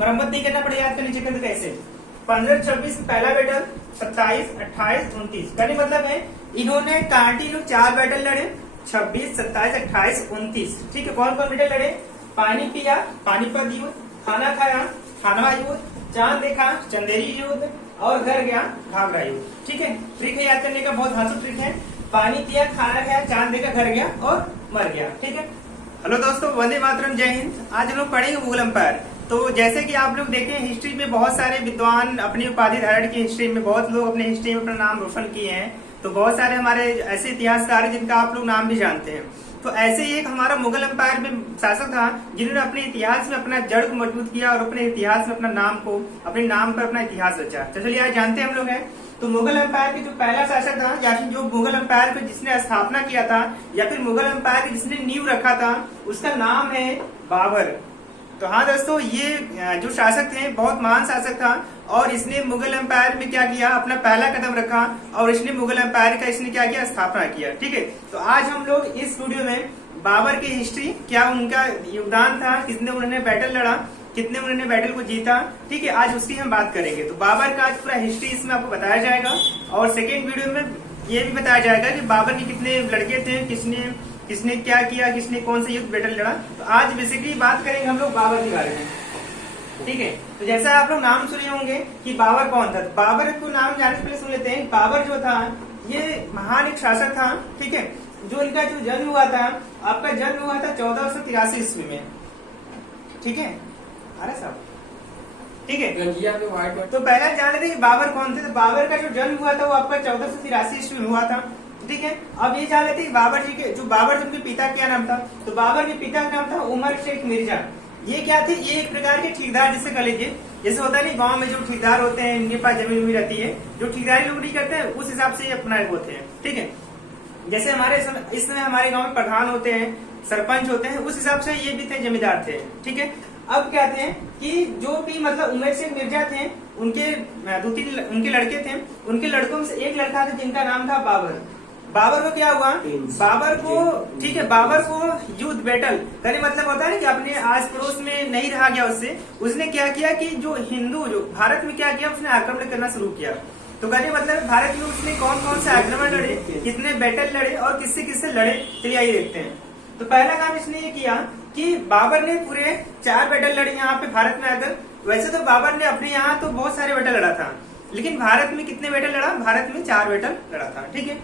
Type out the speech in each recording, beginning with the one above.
मरम्मत नहीं करना पड़ेगा, याद करने चक्कर तो कैसे 15-26 पहला बैटल, 27, 28, 29 कहने मतलब है इन्होंने कंटिन्यू 4 बैटल लड़े, 26, 27, 28, 29। ठीक है, कौन कौन बैटल लड़े? पानी पिया, पानीपत युद्ध, खाना खाया, खानवा युद्ध, चांद देखा, चंदेरी युद्ध, और घर गया, घाघरा युद्ध। ठीक है, ट्रिक है याद करने का, बहुत धांसू ट्रिक है। पानी पिया, खाना खाया, चांद देखा, घर गया और मर गया। ठीक है, हेलो दोस्तों, वंदे मातरम, जय हिंद। आज हम लोग पढ़ेंगे मुगल एम्पायर। तो जैसे कि आप लोग देखें, हिस्ट्री में बहुत सारे विद्वान अपनी उपाधि धारण की, हिस्ट्री में बहुत लोग अपने हिस्ट्री में अपना नाम रोशन किए हैं। तो बहुत सारे हमारे ऐसे इतिहासकार हैं जिनका आप लोग नाम भी जानते हैं। तो ऐसे ही एक हमारा मुगल एम्पायर में शासक था जिन्होंने अपने इतिहास में अपना जड़ को मजबूत किया और अपने इतिहास में अपना नाम को, अपने नाम पर अपना इतिहास रचा। तो चलिए आज जानते हैं हम लोग हैं। तो मुगल एम्पायर के जो पहला शासक था, या फिर जो मुगल एम्पायर को जिसने स्थापना किया था, या फिर मुगल एम्पायर की जिसने नींव रखा था, उसका नाम है बाबर। तो हाँ दोस्तों, ये जो शासक थे बहुत महान शासक था और इसने मुगल एम्पायर में क्या किया, अपना पहला कदम रखा और इसने मुगल एम्पायर का इसने क्या किया, स्थापना किया। ठीक है, तो आज हम लोग इस वीडियो में बाबर की हिस्ट्री, क्या उनका योगदान था, कितने उन्होंने बैटल लड़ा, कितने उन्होंने बैटल को जीता, ठीक है, आज उसकी हम बात करेंगे। तो बाबर का आज पूरा हिस्ट्री इसमें आपको बताया जाएगा और सेकेंड वीडियो में ये भी बताया जाएगा कि बाबर के कितने लड़के थे, किसने क्या किया, किसने कौन सा युद्ध बैटल लड़ा। तो आज बेसिकली बात करेंगे हम लोग बाबर के बारे में। ठीक है, तो जैसा आप लोग नाम सुने होंगे कि बाबर कौन था, तो बाबर को नाम जानने से पहले सुन लेते हैं। बाबर जो था ये महान एक शासक था। ठीक है, जो इनका जो जन्म हुआ था, आपका जन्म हुआ था 1483 ईस्वी में। ठीक है, अरे साहब, ठीक है, तो पहले जान लेते हैं बाबर कौन थे। तो बाबर का जो जन्म हुआ था वो आपका 1483 ईस्वी में हुआ था। ठीक है, अब ये जान लेते हैं बाबर जी के, जो बाबर जी के पिता क्या नाम था। तो बाबर के पिता का नाम था उमर शेख मिर्जा। ये क्या थे, ये एक प्रकार के ठेकेदार जिसे कह लीजिए, जैसे होता है नहीं गांव में जो ठेकेदार होते हैं, इनके पास जमीन उमीन रहती है, जो ठेकेदारी लोग नहीं करते हैं उस हिसाब से ये अपना होते हैं। ठीक है, जैसे हमारे इस समय हमारे गाँव में प्रधान होते हैं, सरपंच होते हैं, उस हिसाब से ये भी थे, जमींदार थे। ठीक है, अब क्या थे कि जो भी मतलब उमर शेख मिर्जा थे, उनके 2-3 उनके लड़के थे। उनके लड़कों में से एक लड़का था जिनका नाम था बाबर। बाबर को क्या हुआ, बाबर को, ठीक है, बाबर को युद्ध बैटल करने मतलब होता है ना कि अपने आस पड़ोस में नहीं रहा गया उससे, उसने क्या किया कि जो हिंदू, जो भारत में क्या किया, उसने आक्रमण करना शुरू किया। तो कहने मतलब भारत में उसने कौन कौन से आक्रमण लड़े, कितने बैटल लड़े और किससे किससे लड़े, चलिए आइए देखते हैं। तो पहला काम इसने ये किया कि बाबर ने पूरे 4 बैटल लड़े यहाँ पे भारत में आकर। वैसे तो बाबर ने अपने यहाँ तो बहुत सारे बैटल लड़ा था, लेकिन भारत में कितने बैटल लड़ा, भारत में 4 बैटल लड़ा था। ठीक है,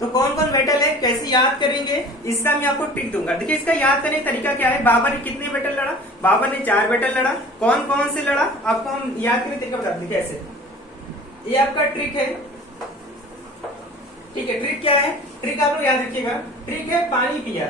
तो कौन कौन बैटल है, कैसे याद करेंगे, इसका मैं आपको ट्रिक दूंगा। देखिए इसका याद करने का तरीका क्या है। बाबर ने कितने बैटल लड़ा, बाबर ने 4 बैटल लड़ा। कौन कौन से लड़ा, आपको हम याद करने तरीका बताते हैं कैसे। ये आपका ट्रिक है। ठीक है, ट्रिक क्या है, ट्रिक आप लोग याद रखिएगा। ट्रिक है पानी पिया।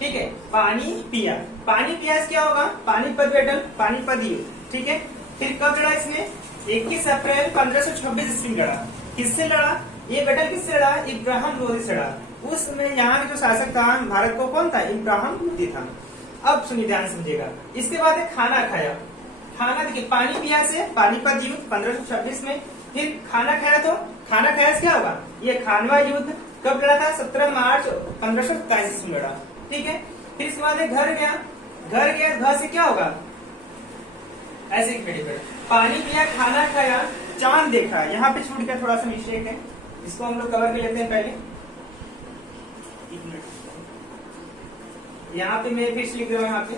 ठीक है, पानी पिया, पानी पिया से क्या होगा, पानीपत बैटल, पानीपत युद्ध। ठीक है, फिर कब लड़ा इसने, 21 अप्रैल 1526 ईस्वी में लड़ा। किससे लड़ा, ये बैटल किससे लड़ा, इब्राहिम लोदी से लड़ा। उस समय यहाँ के जो शासक था भारत को, कौन था, इब्राहिम लोदी था। अब सुनिए ध्यान समझिएगा। इसके बाद है खाना खाया। खाना देखिए, पानी पिया से पानीपत युद्ध 1526 में, फिर खाना खाया, तो खाना खाया से क्या होगा, ये खानवा युद्ध कब लड़ा था, 17 मार्च 1527 में लड़ा। ठीक है, फिर इसके बाद घर गया, घर गया, घर से क्या होगा, ऐसे ही खड़े खड़े, पानी पिया, खाना खाया, चांद देखा। यहाँ पे छूट गया, थोड़ा सा मिस्टेक है, इसको हम लोग कवर कर लेते हैं पहले। 1 मिनट, यहाँ पे मैं फिर से लिख रहा हूँ, यहाँ पे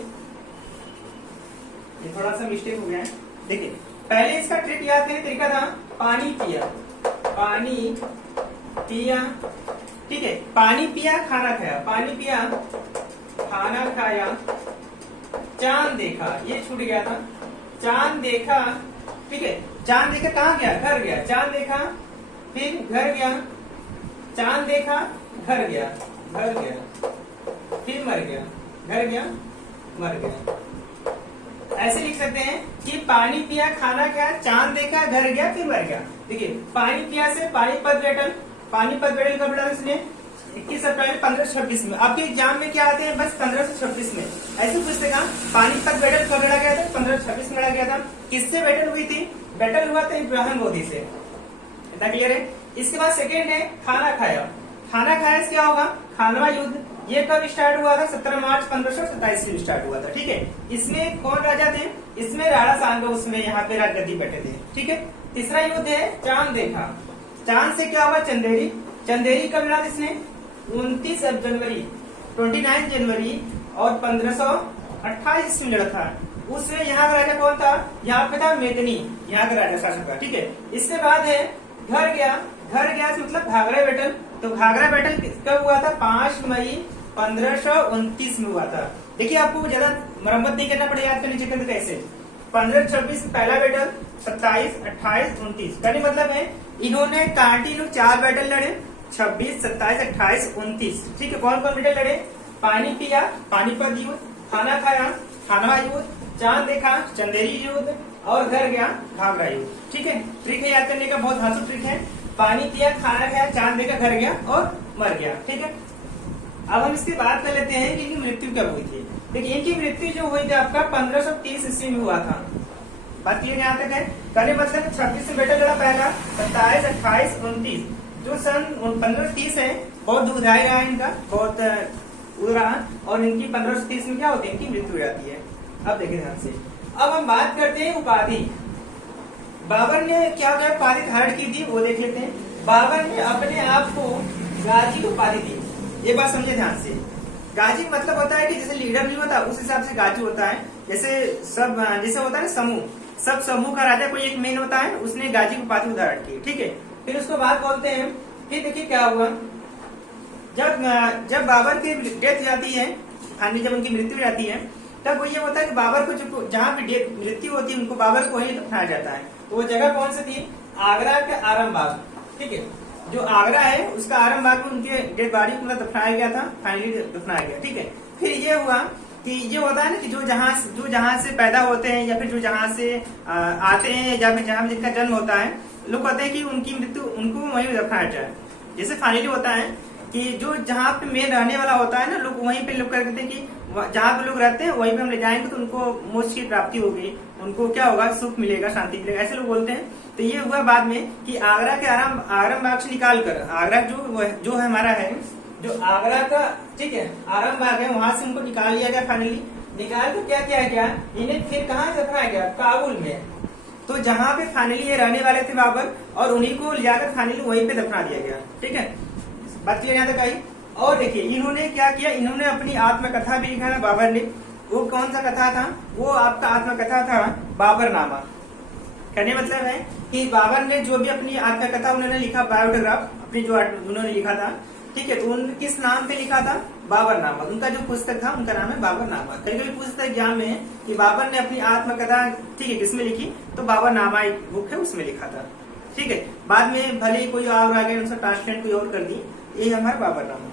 ये थोड़ा सा मिस्टेक हो गया है। देखिए पहले इसका ट्रिक याद करने तरीका था, पानी पिया, पानी पिया। ठीक है, पानी पिया, खाना खाया, पानी पिया, खाना खाया, चांद देखा, ये छूट गया था, चांद देखा। ठीक है, चांद देखा, कहाँ गया, घर गया, चांद देखा, फिर घर गया, चांद देखा, घर गया, घर गया, फिर मर गया, घर गया, मर गया। ऐसे लिख सकते हैं कि पानी पिया, खाना खाया, चांद देखा, घर गया, फिर मर गया। देखिए पानी पिया से पानीपत बैटल, पानीपत बैटल कब लड़ा इसने, 21 अप्रैल 1526 में। आपके एग्जाम में क्या आते हैं, बस 1526 में ऐसे पूछते का, पानीपत बैटल कब लड़ा गया था, 1526 में लड़ा गया था। किससे बैटल हुई थी, बैटल हुआ था इब्राहिम लोदी से। इतना क्लियर है। इसके बाद सेकेंड है खाना खाया। खाना खाया से क्या होगा, खानवा युद्ध ये कब स्टार्ट हुआ था? 17 मार्च 1527 से स्टार्ट हुआ था। ठीक है, इसमें कौन राजा थे? इसमें राणा सांगा उसमें यहाँ पे राजगद्दी बैठे थे। ठीक है, तीसरा युद्ध है चांद देखा। चांद से क्या हुआ? चंदेरी। चंदेरी कब लड़ा इसने? 29 जनवरी 29 जनवरी और 1528 में लड़ा था। उसमें यहाँ का राजा कौन था? यहाँ पे था मेदिनी, यहाँ का राजा शासक था। ठीक है, इसके बाद है घर गया। घर गया से मतलब घाघरा बैटल। तो घाघरा बैटल कब हुआ था? 5 मई 1529 में हुआ था। देखिए, आपको ज्यादा मरम्मत नहीं करना पड़ेगा, याद करने चक्कर कैसे 15-26 पहला बैटल, 27, 28, 29 कहने मतलब है इन्होंने कंटिन्यू 4 बैटल लड़े, 26, 27, 28, 29। ठीक है, कौन कौन बैटल लड़े? पानी पिया, पानीपत युद्ध, खाना खाया, खानवा युद्ध, चांद देखा, चंदेरी युद्ध और घर गया, घाघरा युद्ध। ठीक है, ट्रिक है याद करने का, बहुत धांसू ट्रिक है। पानी पिया, खाना खाया, चांद देखा, घर गया और मर गया। ठीक है, अब हम इसकी बात कर लेते हैं कि इनकी मृत्यु कब हुई थी। देखिए, इनकी मृत्यु जो हुई थी आपका 1530 ईस्वी में हुआ था। बात क्लियर यहाँ तक है? कहने मतलब 26 से बैटल लड़ा पहला, 27, 28, 29। जो सन 1530 है बहुत दुखदायी रहा इनका, बहुत रहा, और इनकी 1530 में क्या होती है? इनकी मृत्यु हो जाती है। अब देखिए ध्यान से, अब हम बात करते हैं उपाधि। बाबर ने क्या क्या उपाधि धारण की थी वो देख लेते हैं। बाबर ने अपने आप को गाजी की उपाधि दी। ये बात समझे ध्यान से। गाजी मतलब होता है कि जैसे लीडर नहीं होता उस हिसाब से गाजी होता है। जैसे जैसे होता है समूह, सब समूह का राजा कोई एक मेन होता है, उसने गाजी की उपाधि धारण की। ठीक है, फिर उसको बात बोलते हैं। फिर देखिए क्या हुआ, जब बाबर की डेथ जाती है, जब उनकी मृत्यु जाती है, तब वो ये होता है कि बाबर को जो जहाँ पे मृत्यु होती है उनको बाबर को ही दफनाया जाता है। तो वो जगह कौन सी थी? आगरा के आरामबाग। ठीक है, जो आगरा है उसका आरामबाग में उनके डेड बॉडी को दफनाया गया था, फाइनली दफनाया गया। ठीक है, फिर ये हुआ कि ये होता है ना कि जो जहाँ से पैदा होते हैं या फिर जो जहाँ से आते हैं या फिर जहाँ जिनका जन्म होता है, लोग कहते हैं कि उनकी मृत्यु उनको वहीं दफनाया जाए। जैसे फाइनली होता है कि जो जहाँ पे मेन रहने वाला होता है ना, लोग वहीं पे लोग कहते हैं कि जहाँ पे लोग रहते हैं वहीं पे हम ले जाएंगे तो उनको मोक्ष की प्राप्ति होगी, उनको क्या होगा? सुख मिलेगा, शांति मिलेगा, ऐसे लोग बोलते हैं। तो ये हुआ बाद में कि आगरा के आरामबाग से निकाल कर, आगरा जो है हमारा है, जो आगरा का ठीक है आरामबाग है, वहां से उनको निकाल लिया गया। फाइनली निकाल कर क्या किया गया? इन्हें फिर कहाँ दफनाया गया? काबुल में। तो जहाँ पे फाइनली ये रहने वाले थे बाबर, और उन्हीं को लियाकर फाइनली वहीं पे दफना दिया गया। ठीक है, बात क्लियर यहाँ तक आई? और देखिए इन्होंने क्या किया, इन्होंने अपनी आत्मकथा भी लिखा था बाबर ने। वो कौन सा कथा था? वो आपका आत्मकथा था बाबरनामा। कहने मतलब है कि बाबर ने जो भी अपनी आत्मकथा उन्होंने लिखा, बायोग्राफ अपनी जो उन्होंने लिखा था, ठीक है, तो उन किस नाम पे लिखा था? बाबरनामा। उनका जो पुस्तक था उनका नाम है बाबरनामा। कभी कभी पूछता है एग्जाम में कि बाबर ने अपनी आत्मकथा ठीक है किसमें लिखी, तो बाबरनामा एक बुक है उसमें लिखा था। ठीक है, बाद में भले ही कोई और आ गया उनसे ट्रांसलेट कोई और कर दी, ये हमारा बाबरनामा।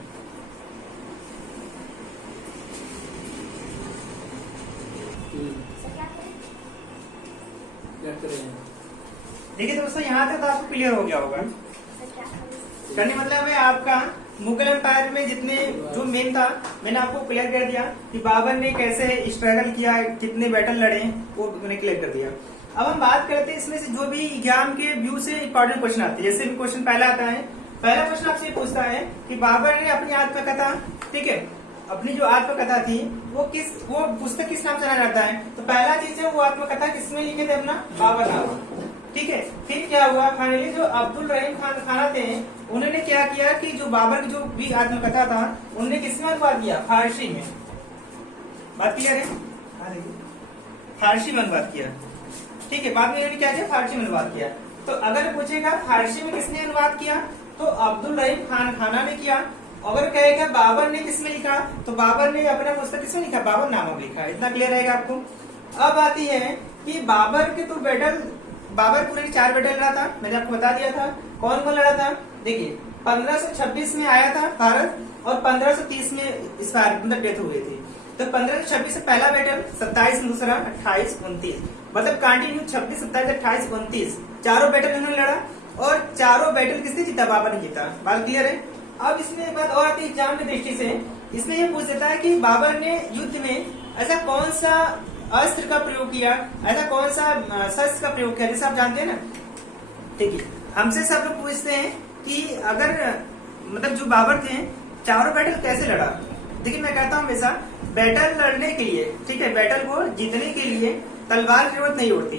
देखिए दोस्तों, यहाँ तक तो आपको क्लियर हो गया होगा। कहने मतलब है आपका मुगल एम्पायर में जितने जो मेन था, मैंने आपको क्लियर कर दिया कि बाबर ने कैसे स्ट्रगल किया, कितने बैटल लड़े, वो मैंने क्लियर कर दिया। अब हम बात करते हैं इसमें से जो भी एग्जाम के व्यू से इंपॉर्टेंट क्वेश्चन आते हैं। जैसे भी क्वेश्चन पहला आता है, पहला क्वेश्चन आपसे पूछता है कि बाबर ने अपनी आत्मकथा, ठीक है, अपनी जो आत्मकथा थी वो पुस्तक किस नाम से जाना जाता है? तो पहला चीज है वो आत्मकथा किसमें लिखे थे? अपना बाबरनामा। ठीक है, फिर क्या हुआ? फाइनली जो अब्दुल रहीम खान थे, उन्होंने क्या किया कि जो बाबर की जो भी आत्मकथा था उन्होंने किसमें अनुवाद किया? फारसी में। बात क्लियर है? फारसी में अनुवाद किया। ठीक है, बाद में इन्होंने क्या किया? फारसी में अनुवाद किया। तो अगर पूछेगा फारसी में किसने अनुवाद किया, तो अब्दुल रहीम खाना ने किया। अगर कहेगा बाबर ने किसमें लिखा, तो बाबर ने अपना पुस्तक किसमें लिखा? बाबरनामा में लिखा। इतना क्लियर रहेगा आपको। अब आती है कि बाबर के तो बाबर पूरे 4 बैटल लड़ा था, मैंने आपको बता दिया था। कौन कौन लड़ा था? देखिए 1526 में आया था भारत, और 1530 में इस बार मतलब डेथ हुई थी। तो 1526 से पहला बैटल, 27 में दूसरा, 28, 29 मतलब कंटिन्यू 26, 27, 28, 29 चारों बैटल उन्होंने लड़ा, और चारों बैटल किसने जीता? बाबर ने जीता। बात क्लियर है? अब इसमें एक बात और आती है एग्जाम की दृष्टि से, इसमें यह पूछ देता है कि बाबर ने युद्ध में ऐसा कौन सा अस्त्र का प्रयोग किया, ऐसा कौन सा शस्त्र का प्रयोग किया, जैसे आप जानते हैं ना। ठीक है, हमसे सब लोग पूछते हैं कि अगर मतलब जो बाबर थे चारों बैटल कैसे लड़ा, देखिए मैं कहता हूँ हमेशा बैटल लड़ने के लिए, ठीक है, बैटल को जीतने के लिए तलवार की जरूरत नहीं होती,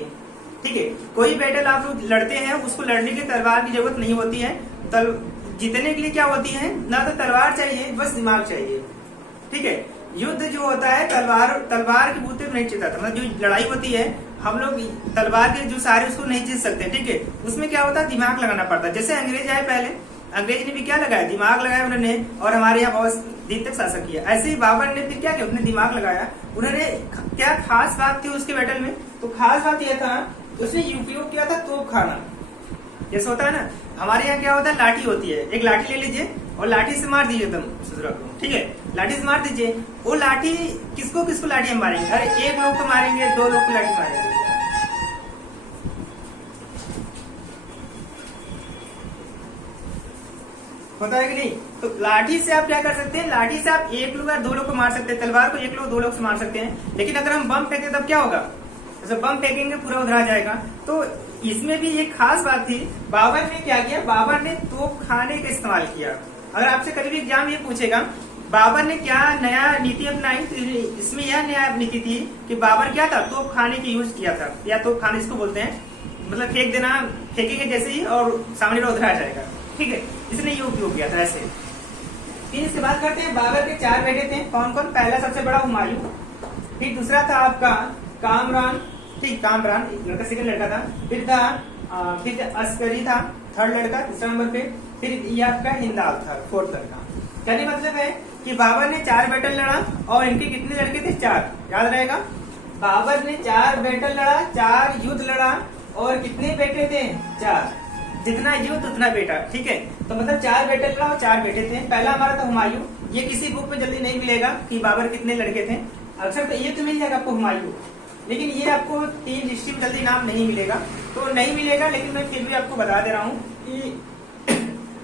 ठीक है। कोई बैटल आप लोग लड़ते हैं उसको लड़ने के लिए तलवार की जरूरत नहीं होती है। जीतने के लिए क्या होती है, ना तो तलवार चाहिए, बस दिमाग चाहिए, ठीक है। युद्ध जो होता है तलवार के बूते नहीं जीता, मतलब जो लड़ाई होती है हम लोग तलवार के जो सारे उसको नहीं जीत सकते, ठीक है। उसमें क्या होता है, दिमाग लगाना पड़ता है। जैसे अंग्रेज आए पहले, अंग्रेज ने भी क्या लगाया, दिमाग लगाया उन्होंने, और हमारे यहाँ बहुत दिन तक शासन किया। ऐसे ही बाबर ने फिर क्या किया, उन्होंने दिमाग लगाया। उन्होंने क्या खास बात थी उसके बैटल में, तो खास बात यह था उसने उपयोग किया था तोप खाना। जैसे होता है ना हमारे यहाँ क्या होता है, लाठी होती है, एक लाठी ले लीजिए और लाठी से मार दीजिए एकदम ससुरा को, ठीक है, लाठी से मार दीजिए। वो लाठी किसको किसको लाठी हम मारेंगे, अरे एक लोग को मारेंगे, दो लोग को लाठी मारेंगे, होता है कि नहीं। तो लाठी से आप क्या कर सकते हैं, लाठी से आप एक लोग या दो लोग को मार सकते हैं, तलवार को एक लोग दो लोग से मार सकते हैं। लेकिन अगर हम बम फेंके तब क्या होगा, जैसे बम फेंकेंगे पूरा उधरा जाएगा। तो इसमें भी एक खास बात थी, बाबर ने क्या किया, बाबर ने तोप खाने का इस्तेमाल किया। अगर आपसे कभी भी एग्जाम ये पूछेगा बाबर ने क्या नया नीति अपनाई, तो इसमें यह नया नीति थी कि बाबर क्या था, तोप खाने की यूज किया था, या तोप खाने इसको बोलते हैं, मतलब फेंक देना, फेंकेंगे जैसे ही और सामने उधरा जाएगा, ठीक है, इसने ये उपयोग किया था ऐसे। फिर इसके बाद करते हैं, बाबर के 4 बेटे थे, कौन कौन, पहला सबसे बड़ा हुमायूं, फिर दूसरा था आपका कामरान, ठीक, कामरान लड़का, सेकंड लड़का था, फिर अस्करी था, थर्ड लड़का तीसरा नंबर पे, फिर ये आपका हिंदाल था फोर्थ लड़का। कहने मतलब है कि बाबर ने 4 बैटल लड़ा और इनके कितने लड़के थे, 4, याद रहेगा। बाबर ने 4 बैटल लड़ा, 4 युद्ध लड़ा और कितने बेटे थे, 4, जितना युद्ध उतना बेटा, ठीक है। तो मतलब 4 बैटल लड़ा और 4 बेटे थे। पहला हमारा था हुमायूं, ये किसी बुक में जल्दी नहीं मिलेगा कि बाबर कितने लड़के थे, अक्सर तो ये तो मिल जाएगा आपको हुमायूं, लेकिन ये आपको 3 हिस्ट्री में जल्दी नाम नहीं मिलेगा, तो नहीं मिलेगा, लेकिन मैं फिर भी आपको बता दे रहा हूँ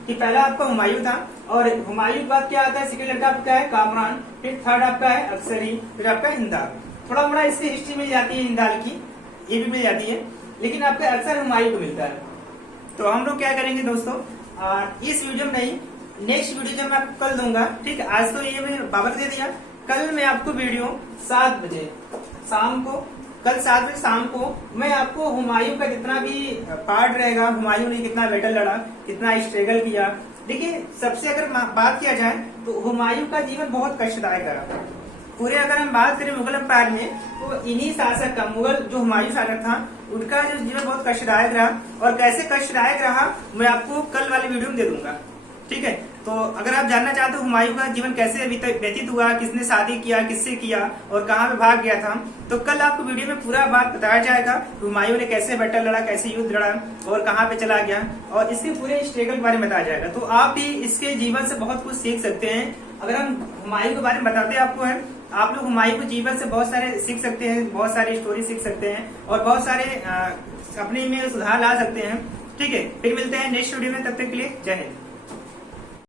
कि पहला आपका हुमायूं था, और हुमायूं के बाद क्या आता है, सेकंड लड़का आपका है कामरान, फिर थर्ड आपका है अक्सरी, फिर आपका हिंदाल। थोड़ा मोड़ा इसकी हिस्ट्री मिल जाती है हिंदाल की, ये भी मिल जाती है, लेकिन आपका अक्सर हुमायूं को मिलता है। तो हम लोग क्या करेंगे दोस्तों, इस वीडियो में नहीं, नेक्स्ट वीडियो जब मैं आपको कल दूंगा, ठीक है। आज तो ये मैं बाबर दे दिया, कल मैं आपको वीडियो 7 बजे शाम को, कल 7 बजे शाम को मैं आपको हुमायूं का जितना भी पार्ट रहेगा, हुमायूं ने कितना बैटल लड़ा, कितना स्ट्रगल किया। देखिए सबसे अगर बात किया जाए तो हुमायूं का जीवन बहुत कष्टदायक रहा। पूरे अगर हम बात करें मुगल एम्पायर में, तो इन्हीं शासक का, मुगल जो हुमायूं शासक था, उनका जो जीवन बहुत कष्टदायक रहा, और कैसे कष्टदायक रहा मैं आपको कल वाले वीडियो में दे दूंगा, ठीक है। तो अगर आप जानना चाहते हो हुमायूं का जीवन कैसे व्यतीत हुआ, किसने शादी किया, किससे किया और कहाँ पे भाग गया था, तो कल आपको वीडियो में पूरा बात बताया जाएगा। हुमायूं ने कैसे बैटल लड़ा, कैसे युद्ध लड़ा और कहाँ पे चला गया, और इसके पूरे स्ट्रगल के बारे में बताया जाएगा। तो आप भी इसके जीवन से बहुत कुछ सीख सकते हैं। अगर हम हुमायूं के बारे में बताते आपको है, आप लोग हुमायूं के जीवन से बहुत सारे सीख सकते हैं, बहुत सारी स्टोरी सीख सकते हैं, और बहुत सारे अपने में सुधार ला सकते हैं, ठीक है। फिर मिलते हैं नेक्स्ट वीडियो में, तब तक के लिए जय हिंद।